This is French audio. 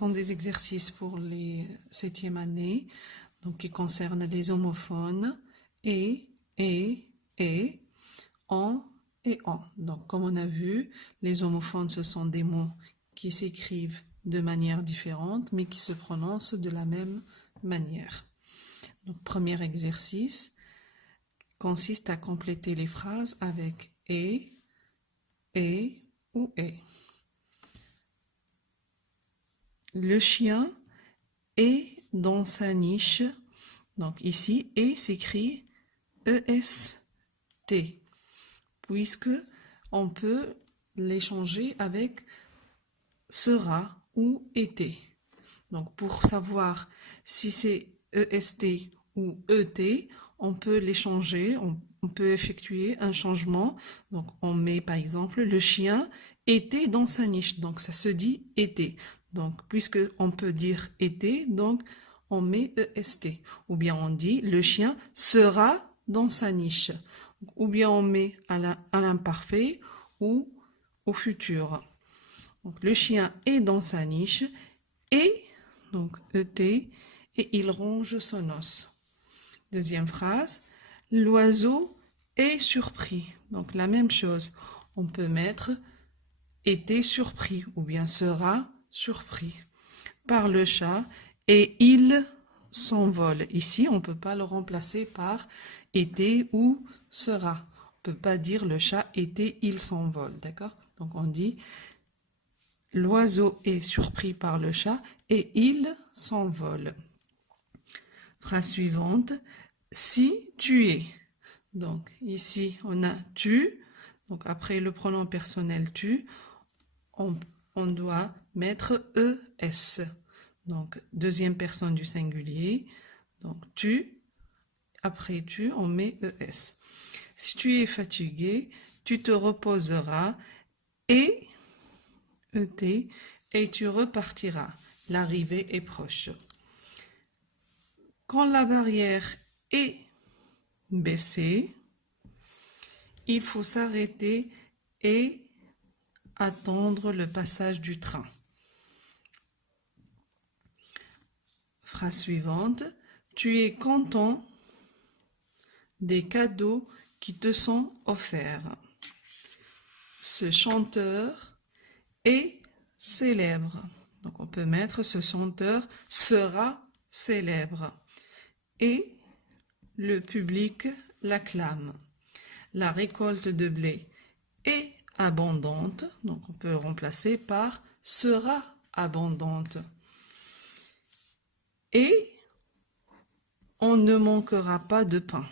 sont des exercices pour les 7e années, donc qui concernent les homophones et, en et en. Donc, comme on a vu, les homophones, ce sont des mots qui s'écrivent de manière différente, mais qui se prononcent de la même manière. Donc, premier exercice consiste à compléter les phrases avec et ou est. Le chien est dans sa niche. Donc ici, et s'écrit EST, puisque on peut l'échanger avec sera ou était. Donc pour savoir si c'est EST ou ET, on peut l'échanger, on peut effectuer un changement. Donc on met par exemple le chien était dans sa niche, donc ça se dit était. Donc puisque on peut dire était, donc on met EST. Ou bien on dit le chien sera dans sa niche. Ou bien on met à l'imparfait ou au futur. Donc le chien est dans sa niche et, donc ET, et il ronge son os. Deuxième phrase, l'oiseau est surpris. Donc la même chose, on peut mettre était surpris ou bien sera surpris par le chat et il s'envole. Ici, on ne peut pas le remplacer par était ou sera. On ne peut pas dire le chat était, il s'envole. D'accord? Donc on dit l'oiseau est surpris par le chat et il s'envole. Phrase suivante, si tu es. Donc ici, on a tu. Donc après le pronom personnel tu, on doit mettre ES. Donc deuxième personne du singulier. Donc tu, après tu, on met ES. Si tu es fatigué, tu te reposeras et ET et tu repartiras. L'arrivée est proche. Quand la barrière est baissée, il faut s'arrêter et attendre le passage du train. Phrase suivante. Tu es content des cadeaux qui te sont offerts. Ce chanteur est célèbre. Donc on peut mettre ce chanteur sera célèbre. Et le public l'acclame. La récolte de blé est abondante, donc on peut remplacer par sera abondante. Et on ne manquera pas de pain.